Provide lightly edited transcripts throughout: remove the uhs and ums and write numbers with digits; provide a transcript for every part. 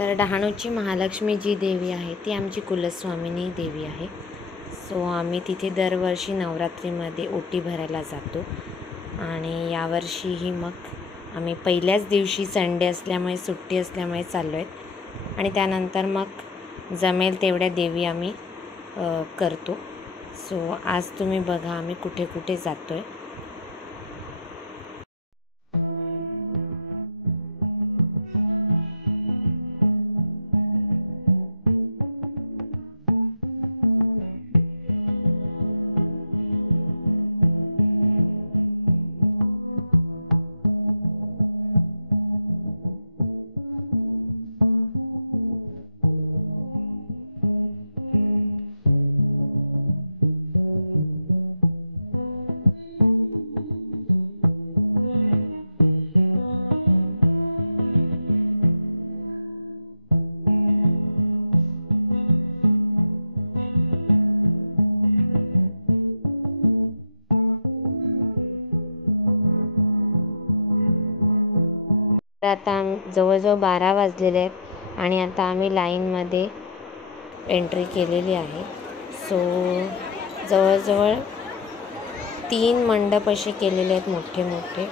तर डहाणूची महालक्ष्मी जी देवी आहे ती आमची कुलस्वामिनी देवी आहे. सो आम्ही तिथे दरवर्षी नवरात्रीमध्ये ओटी भरायला जातो आणि यावर्षीही मग आम्ही पहिल्याच दिवशी संडे असल्यामुळे सुट्टी असल्यामुळे चाललो आहेत आणि त्यानंतर मग जमेल तेवढ्या देवी आम्ही करतो. सो आज तुम्ही बघा आम्ही कुठे कुठे जातो आहे. आता जवळजवळ 12 वाजलेले आहेत आणि आता आम्ही लाईनमध्ये एंट्री केलेली आहे. सो जवळजवळ 3 मंडप असे केलेले आहेत मोठे मोठे,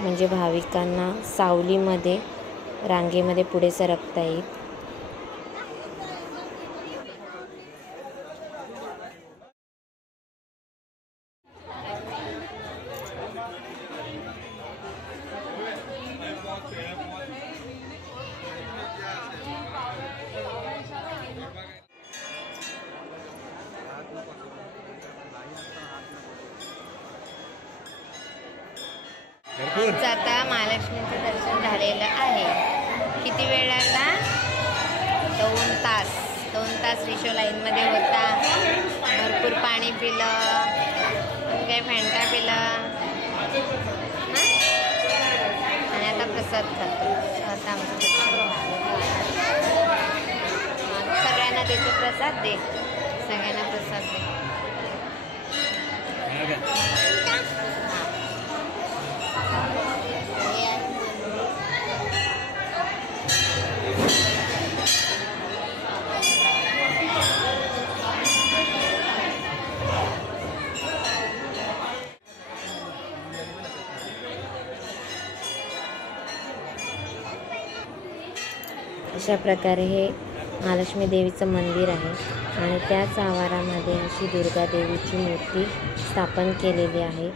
म्हणजे भाविकांना सावलीमध्ये रांगेमध्ये पुढे सरकता येईल. आता महालक्ष्मीचं दर्शन झालेलं आहे. किती वेळ लागला? 2 तास. 2 तास विशो लाईनमध्ये होता. भरपूर पाणी पिलं, काही फॅन्टा पिलं आणि आता प्रसाद खातो. आता आमचं सगळ्यांना देतो प्रसाद. दे सगळ्यांना प्रसाद दे. अशा प्रकारे हे महालक्ष्मी देवीचं मंदिर आहे आणि त्याच आवारामध्ये अशी दुर्गा देवीची मूर्ती स्थापन केलेली आहे.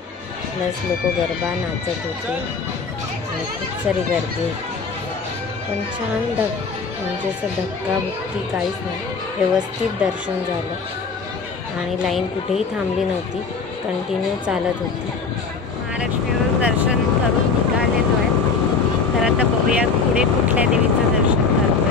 प्लस लोक गरबा नाचत होते आणि खूप सारी गर्दी होती. पण छान म्हणजे असं धक्काबुक्की काहीच नाही, व्यवस्थित दर्शन झालं आणि लाईन कुठेही थांबली नव्हती, कंटिन्यू चालत होती. महालक्ष्मीवर दर्शन निघालेलं आहे. तर आता बघूया पुढे कुठल्या देवीचं दर्शन करतो.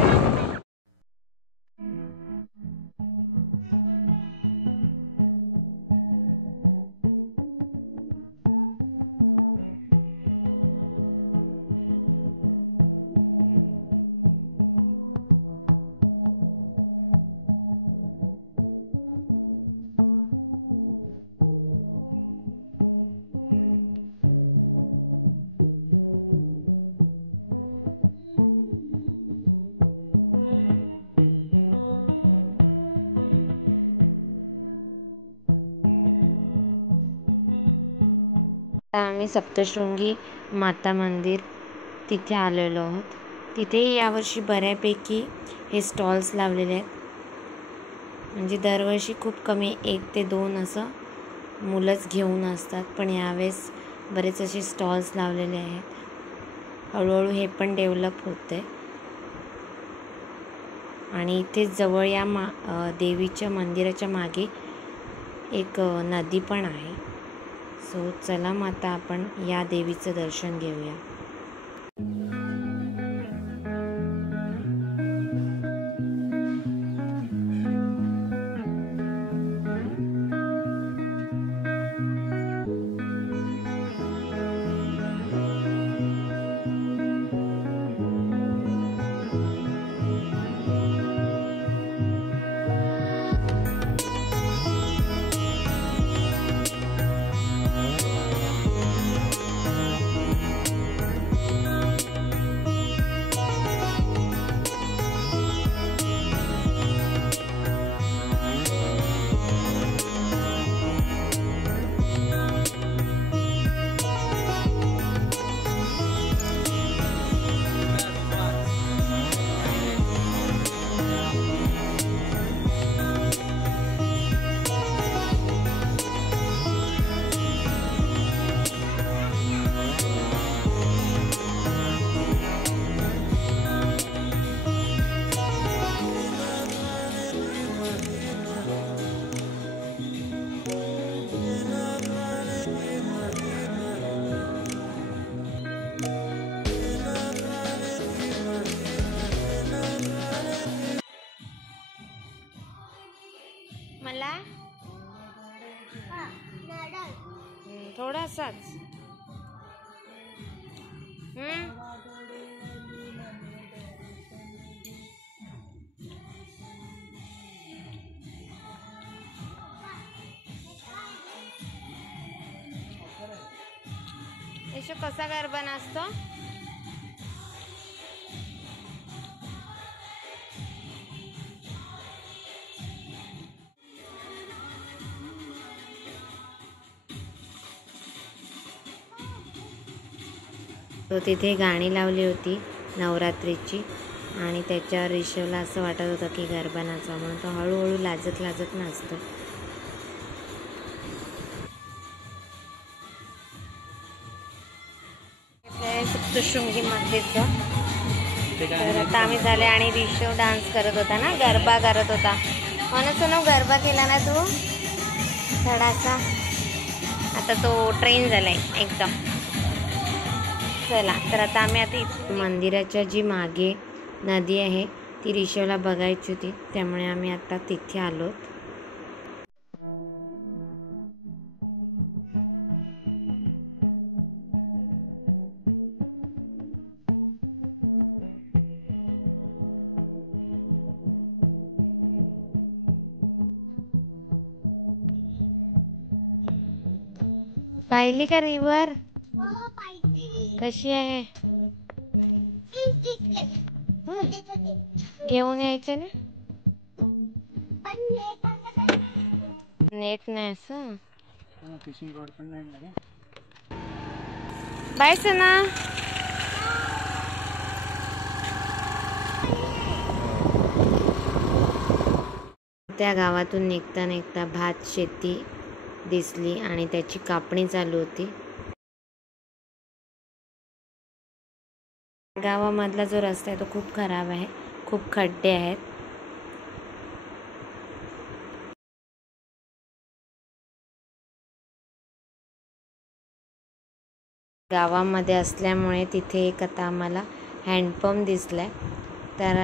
आम्ही सप्तशृंगी माता मंदिर तिथे आलेलो आहोत. तिथेही यावर्षी बऱ्यापैकी हे स्टॉल्स लावलेले आहेत. म्हणजे दरवर्षी खूप कमी 1 ते 2 असं मुलंच घेऊन असतात, पण यावेळेस बरेच असे स्टॉल्स लावलेले आहेत. हळूहळू हे पण डेव्हलप होतं आहे. आणि इथेच जवळ या देवीच्या मंदिराच्या मागे एक नदी पण आहे. सो चला मग आता आपण या देवीचं दर्शन घेऊया. थोडासाच. यशो कसा गरबा नाचतो? तो तिथे गाणी लावली होती नवरात्रीची आणि त्याच्यावर ऋषभला असं वाटत होतं की गरबा नाचा, म्हणून तो हळूहळू लाजत लाजत नाचतो. सप्तशृंगी मंदिरचं तर आता आम्ही झाले आणि ऋषभ डान्स करत होता ना, गरबा करत होता. म्हणून सोनू गरबा केला ना तू थोडासा. आता तो ट्रेन झालाय एकदम. चला तर आता आम्ही मंदिराच्या जी मागे नदी आहे ती ऋषभला बघायची होती, त्यामुळे आम्ही आता तिथे आलो. पाहिली का रिव्हर कशी आहे? घेऊन यायचं ना, नेट नाही असं. बाय सना. त्या गावातून निघता निघता भात शेती दिसली आणि त्याची कापणी चालू होती. गावामधला जो रस्ता आहे तो खूप खराब आहे, खूप खड्डे आहेत. गावामध्ये असल्यामुळे तिथे एक आता आम्हाला हँडपंप दिसलाय, तर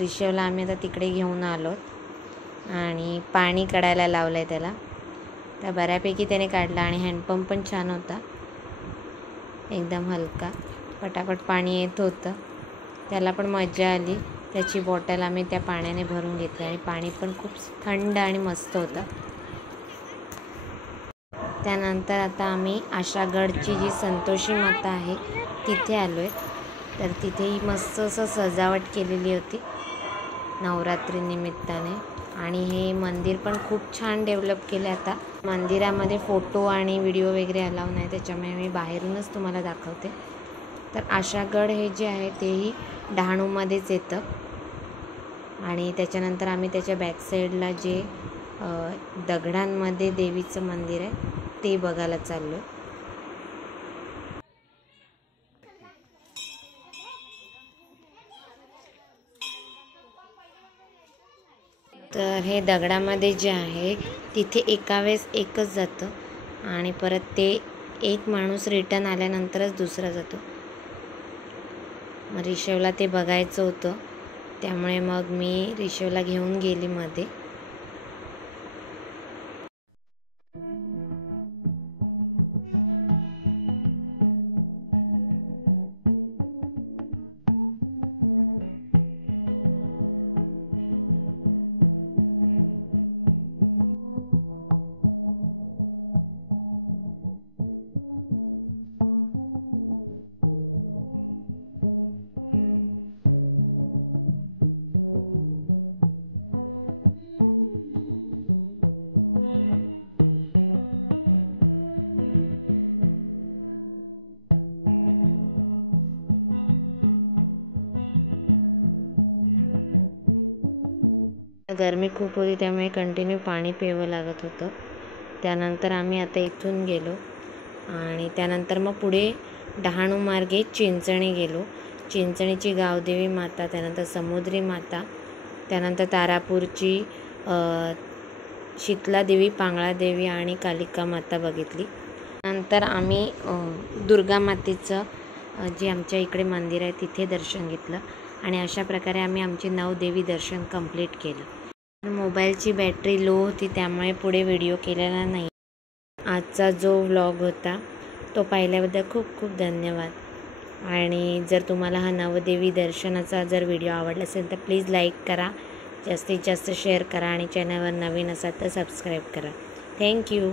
ऋषभला आम्ही आता तिकडे घेऊन आलो आणि पाणी काढायला लावलंय त्याला. तर बऱ्यापैकी त्याने काढला आणि हँडपंप पण छान होता, एकदम हलका, पटापट पाणी येत होतं. त्याला पण मजा आली. त्याची बॉटल आम्ही त्या पाण्याने भरून घेतली आणि पाणी पण खूप थंड आणि मस्त होतं. त्यानंतर आता आम्ही आशागडची जी संतोषी माता आहे तिथे आलो आहे. तर तिथेही मस्त असं सजावट केलेली होती नवरात्री निमित्ताने आणि हे मंदिर पण खूप छान डेव्हलप केलं. आता मंदिरामध्ये फोटो आणि व्हिडिओ वगैरे अलाव नाही, त्याच्यामुळे मी बाहेरूनच तुम्हाला दाखवते. तर आशागड हे जे आहे तेही डहाणूमध्येच येतं आणि त्याच्यानंतर आम्ही त्याच्या बॅकसाईडला जे दगडांमध्ये देवीचं मंदिर आहे ते बघायला चाललो. तर हे दगडामध्ये जे आहे तिथे एका वेळेस एकच जातं आणि परत ते एक माणूस रिटर्न आल्यानंतरच दुसरा जातो. मग ऋषभला ते बघायचं होतं, त्यामुळे मग मी ऋषभला घेऊन गेली मध्ये. गरमी खूप होती त्यामुळे कंटिन्यू पाणी प्यावं लागत होतं. त्यानंतर आम्ही आता इथून गेलो आणि त्यानंतर मग पुढे डहाणू मार्गे चिंचणी गेलो. चिंचणीची गावदेवी माता, त्यानंतर समुद्री माता, त्यानंतर तारापूरची शीतलादेवी, पांगळादेवी आणि कालिका माता बघितली. नंतर आम्ही दुर्गा मातेचं जे आमच्या इकडे मंदिर आहे तिथे दर्शन घेतलं आणि अशा प्रकारे आम्ही आमचे 9 देवी दर्शन कंप्लीट केलं. मोबाईलची बॅटरी लो होती त्यामुळे पुढे व्हिडिओ केलेला नाही. आजचा जो व्लॉग होता तो पाहिल्याबद्दल खूप खूप धन्यवाद. आणि जर तुम्हाला हा नवदेवी दर्शनाचा जर व्हिडिओ आवडला असेल तर प्लीज लाईक करा, जास्तीत जास्त शेअर करा आणि चॅनलवर नवीन असाल तर सबस्क्राईब करा. थँक्यू.